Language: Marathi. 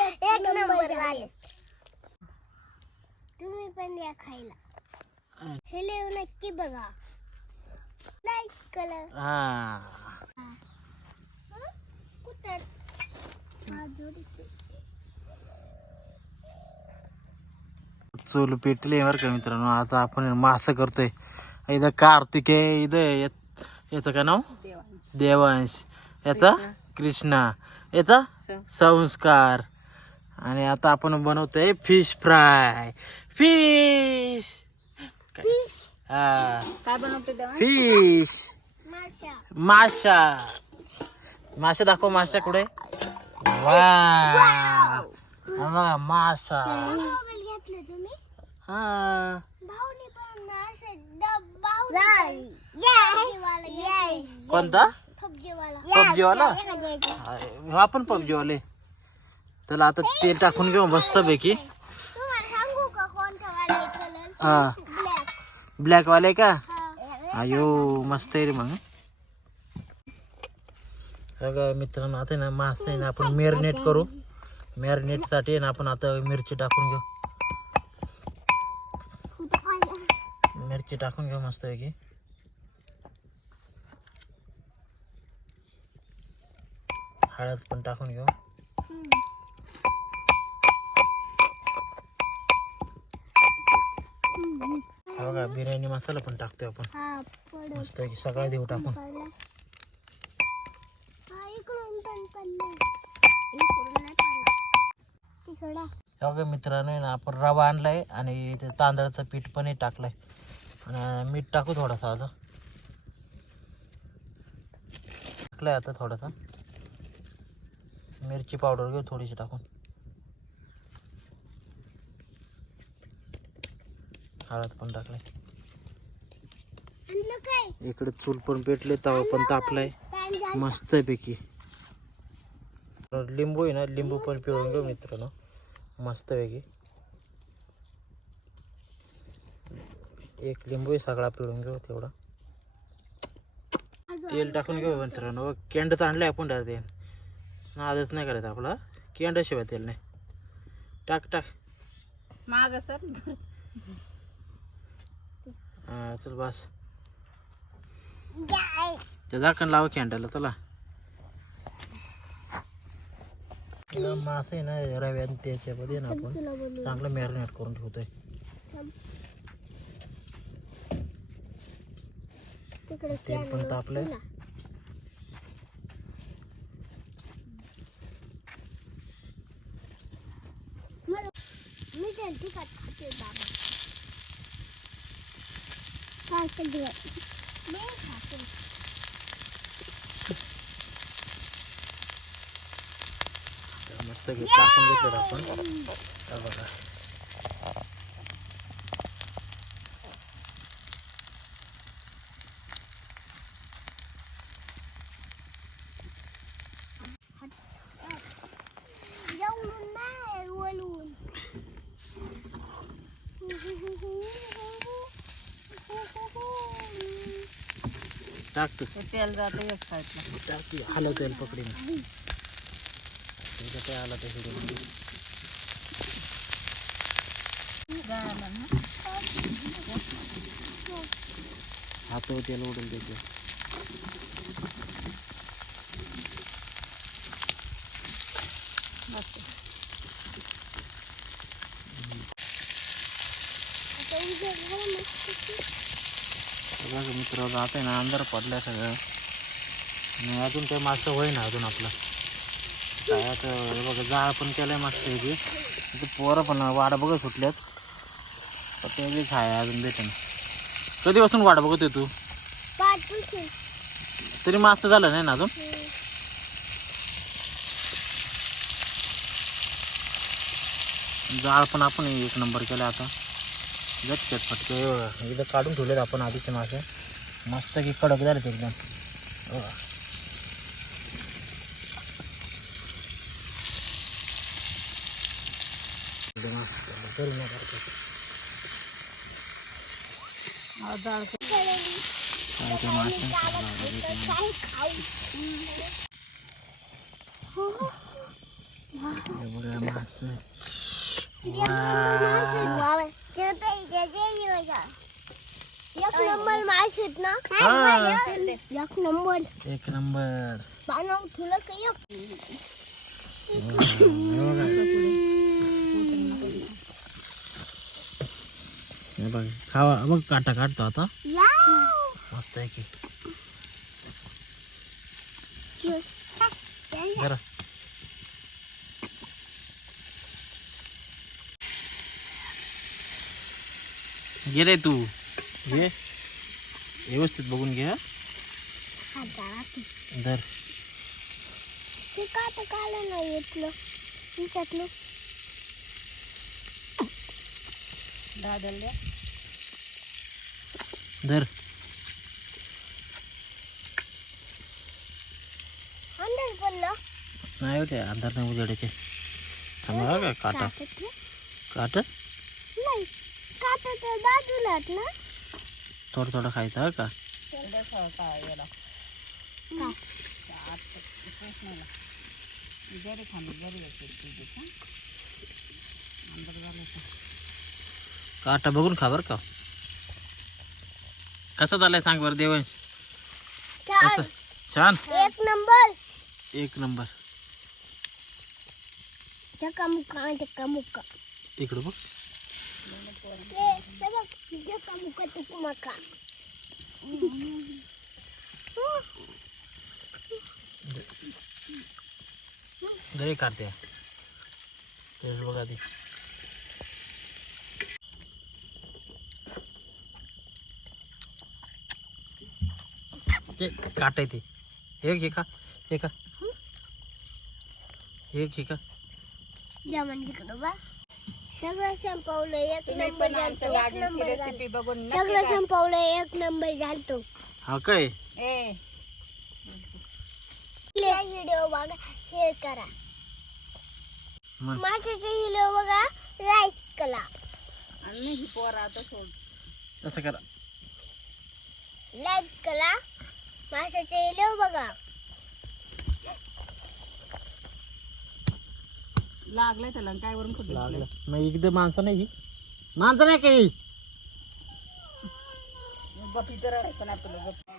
एक नंबर झाले. तुम्ही पण या खायला. हे लिहू नक्की बघा. लाईक कलर हा. कुठं? बाजूला चूल पेटली बरं का मित्रांनो? आता आपण मासं करतोय. इथं कार्तिक आहे इथं याच- याचं काय नाव? देवांश. याचा कृष्णा. याचा संस्कार. आणि आता आपण बनवतोय फिश फ्राय. फिश! फिश? हा. काय बनवते फिश! माशा. माशा. दाखव माशा कुठे? वा हा मासा मोबाईल घेतले तुम्ही? हा. कोणता? PUBG वाला पबजी वाला चला आता तेल टाकून घेऊ मस्त पैकी हा. ब्लॅक ब्लॅक वाले का? अयो मस्त आहे रे मग. बघा मित्रांनो आता ना मासे आहे ना आपण मॅरिनेट करू. मॅरिनेटसाठी आहे ना आपण आता मिरची टाकून घेऊ? मिरची टाकून घेऊ मस्त पैकी हळद पण टाकून घेऊ. बघा बिर्याणी मसाला पण टाकतोय आपण. हा पडत मस्त पैकी सगळं देऊ टाकून. पडला. हा इकडून पण पडलं इकडून नाही पडला इकडं बघा मित्रांनो आहे ना आपण रवा आणलाय आणि ते तांदळाचं पीठ पण हे टाकलंय. आणि मीठ टाकू थोडासा आता. टाकलंय आता थोडासा. मिरची पावडर घेऊ थोडीशी टाकून. हळद पण टाकलाय. इकडे चूल पण पेटले तवा पण तापलाय. मस्त पैकी लिंबू आहे ना लिंबू पण पिळून घेऊ मित्रांनो. मस्त पैकी एक लिंबू आहे सगळा पिळून घेऊ तेवढा. तेल टाकून घेऊ मित्रांनो. केंड आणले आपण डायरेक्ट तेल नादच नाही करायचं आपला. केंडाशिवाय तेल नाही. टाक टाक. माग सर. हा चल बस. ते झाकण लावा कॅन्डाला चला. मासे ना रव्यान त्याच्यामध्ये ना आपण चांगलं मॅरिनेट करून ठेवतोय. तेल पण तापलंय. मी तेल तिखट खाते बाबा काय कधी मी खाते तर मस्त पैकी टाकून घेतलं आपण तर बघा टाक तू तेल जातं एक साईडला टाक तू हलव तेल पकडीन. तुझं काय आला ते हातावर तेल उडून द्यायचं बस आता उद्या घाला मस्त बघा मित्र आता आहे ना अंधार पडलाय सगळं. आणि अजून काही मागचं होय ना अजून आपलं. काय आता हे बघा जाळ पण केलंय मस्त याची पोरं पण वाडा बघत सुटल्यात. तर ते बी खाय अजून भेटेन. कधीपासून वाडा बघतोय तू? तरी मास्त झालं नाही ना अजून? जाळ पण आपण एक नंबर केला आता. झटक्यात फटके हे इथं काढून ठेवलेत आपण आधीचे मासे. मस्त की कडक झालेत एकदम. हे बघा. एकदम मासे काय खाऊ हो हो हे बघा मास वाव. ते तर इथे ते बघा. एक नंबर मास आहेत ना? हा. एक नंबर. एक नंबर. तुला काही हे बघा हे बघा खावा. बघ काटा काढतो आता. मस्त आहे की. जरा. घे रे तू. घे व्यवस्थित बघून घे हा. धर. ते का तर काला नाही येतलं. धर. पडलं. होते अंधार नाही उजेडाचे थांबा का काटा? काट नाही. काटा तर बाजूलाच ना. थोडं थोडं खायचं हा का? काटा बघून खा बरं का. कसं झालंय सांग बरं देवंश? कसं छान? एक नंबर. एक नंबर. इकडं बघ. घरी काढते बघा बघ ते. काटाय ते. एक हे का हे का एक हे का द्या म्हणजे तिकडं बा सगळं संपवलं एक तुम्ही नंबर पण आमच्या झालतो एक गाडीची नंबर रेसिपी झालं बघून नक्की सगळं करा. संपवलं एक नंबर झालतो. हा काय? ए. व्हिडिओ बघा शेअर करा. मग? माझ्याचे व्हिडिओ बघा लाईक करा. आणि ही पोरं आता सोड तसं करा. लाईक करा. माझ्याचे व्हिडिओ बघा. लागलंय त्याला आणि काय वरून कुठे लागलं. मग एकदम माणसं नाही ही. माणसं नाही काही. गप्पी तर रडायचं नाही तुला गप्पी